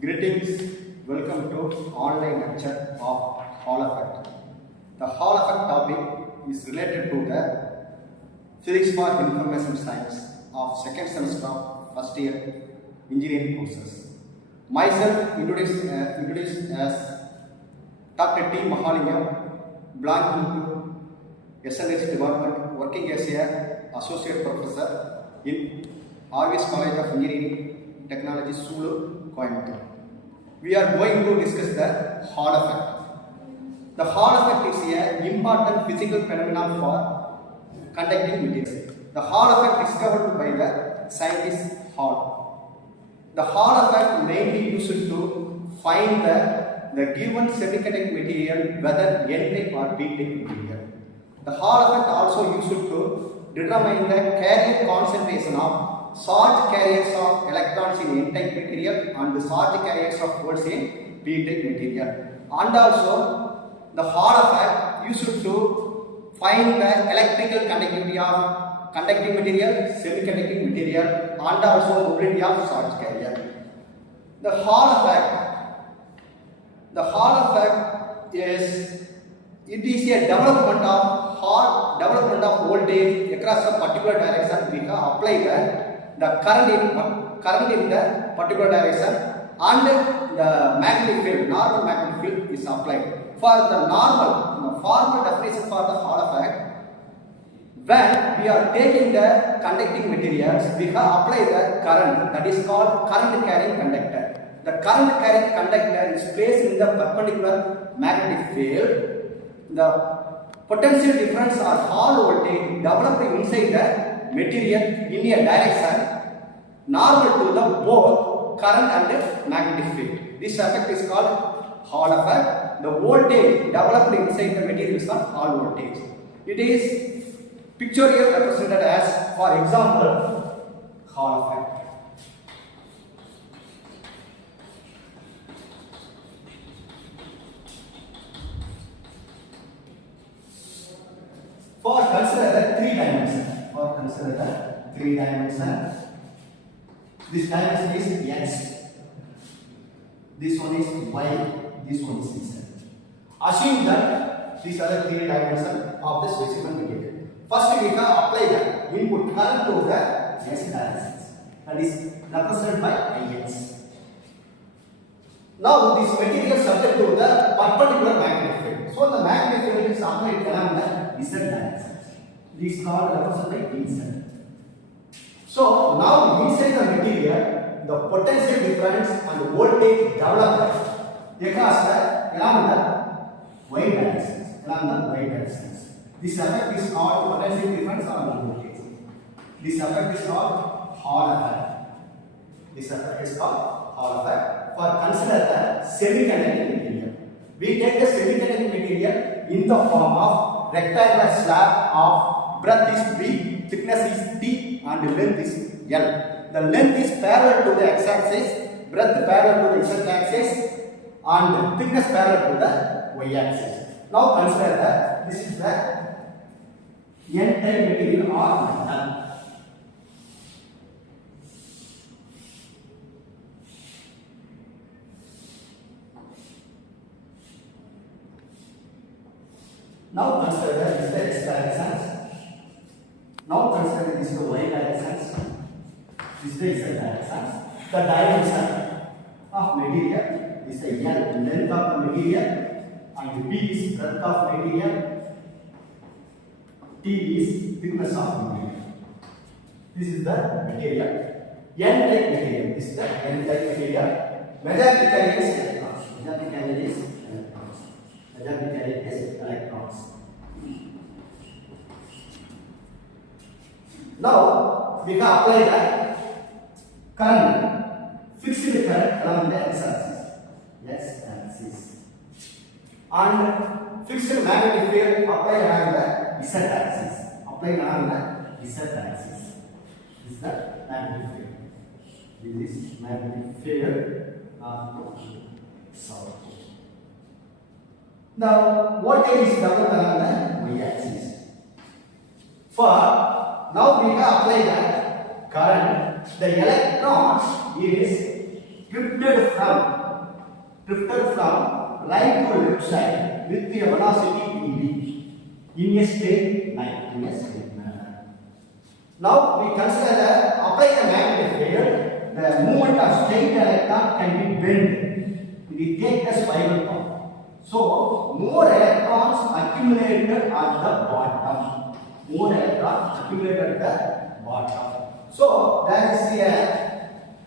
Greetings, welcome to online lecture of Hall effect. The Hall effect topic is related to the physics for information science of second semester of first year engineering courses. Myself introduced as Dr. T. Mahalingam, belonging to SNH department, working as a associate professor in RVS College of Engineering Technology, Sulu, Coimbatore. We are going to discuss the Hall effect. The Hall effect is an important physical phenomenon for conducting materials. The Hall effect discovered by the scientist Hall. The Hall effect mainly used to find the given semiconductor material, whether N-type or P-type material. The Hall effect also used to determine the carrier concentration of charge carriers of electrons in N-type material and the charge carriers of holes in P-type material. And also, the Hall effect used to find the electrical conductivity of conducting material, semiconducting material, and also mobility of charge carrier. The Hall effect is a development of voltage across a particular direction. We have applied the current in the particular direction, and the magnetic field, normal magnetic field is applied. For the formal definition for the Hall effect, when we are taking the conducting materials, we have applied the current, that is called current carrying conductor. The current carrying conductor is placed in the perpendicular magnetic field. The potential difference or Hall voltage developed inside the material in a direction normal to the both current and magnetic field. This effect is called Hall effect. The voltage developed inside the material is called Hall voltage. It is pictorially represented as, for example, Hall effect. Consider the three dimension. This dimension is x. This one is y. This one is z. Assume that these are the three dimensions of the specimen material. First, we can apply the input current to the x directions. That is represented by Ix. Now, this material is subject to the perpendicular magnetic field. So, the magnetic field is applied along the z direction. This is called represented by Z. So, now inside the material, the potential difference and voltage developed across along the y directions. This effect is called potential difference or voltage. This effect is called Hall effect. For consider the semiconducting material. We take the semiconducting material in the form of rectangular slab of breadth is B, thickness is T, and length is L. The length is parallel to the x-axis, breadth parallel to the z-axis, and thickness parallel to the y-axis. Now consider that this is the N-type material or metal. Now consider that this is the x directions. Now consider this is the y directions. This is the z directions. The dimension of material is the L, length of the material, and B is breadth of material, T is thickness of material. This is the material. N-type material. This is the N-type material. Majority carrier is electrons. Now we can apply the current, fixed current along the x-axis, and fixed magnetic field applied along the z-axis. This is the magnetic field. This is magnetic field south. Now, voltage is developed along the y-axis. For now, we have applied the current the electrons is drifted from right to left side with a velocity v in a straight line. Now we consider that apply the magnetic field, the movement of straight electron can be bent. We take the spiral path. So more electrons accumulated at the bottom. More electrons accumulated at the bottom. So there is a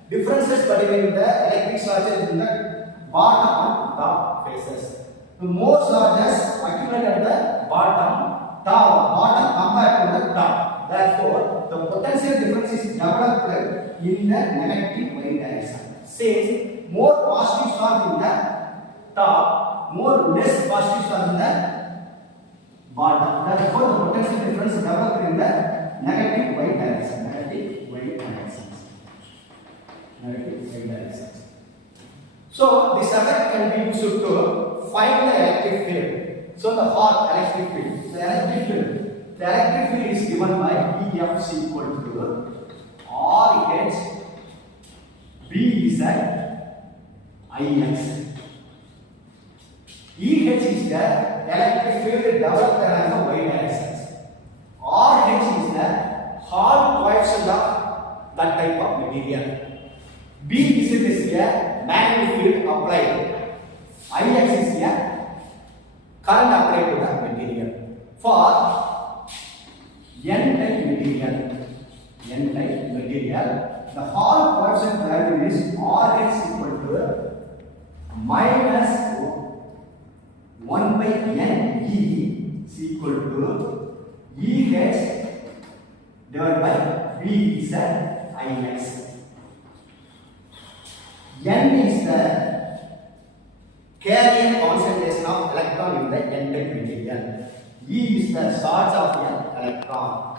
differences between the electric charges in the bottom and top phases. The more charges accumulated at the bottom compared to the top. Therefore, the potential difference is developed in the negative y direction. Since more positive charge in the top, more less positive charge in the bottom. Therefore, the potential difference developed in the negative y direction. So this effect can be used to find the electric field. So the hot electric field. The electric field is given by EF is equal to RH B is at IX. EH is the electric field developed around the y direction. RH is the Hall coefficient of that type of material. B is a magnetic field applied. IX is a current applied to the material. For N-type material, the Hall coefficient value is RH equal to minus 1 by N E is equal to EH divided by V is IX. N is the carrier concentration of electron in the N-type material. E is the charge of an electron.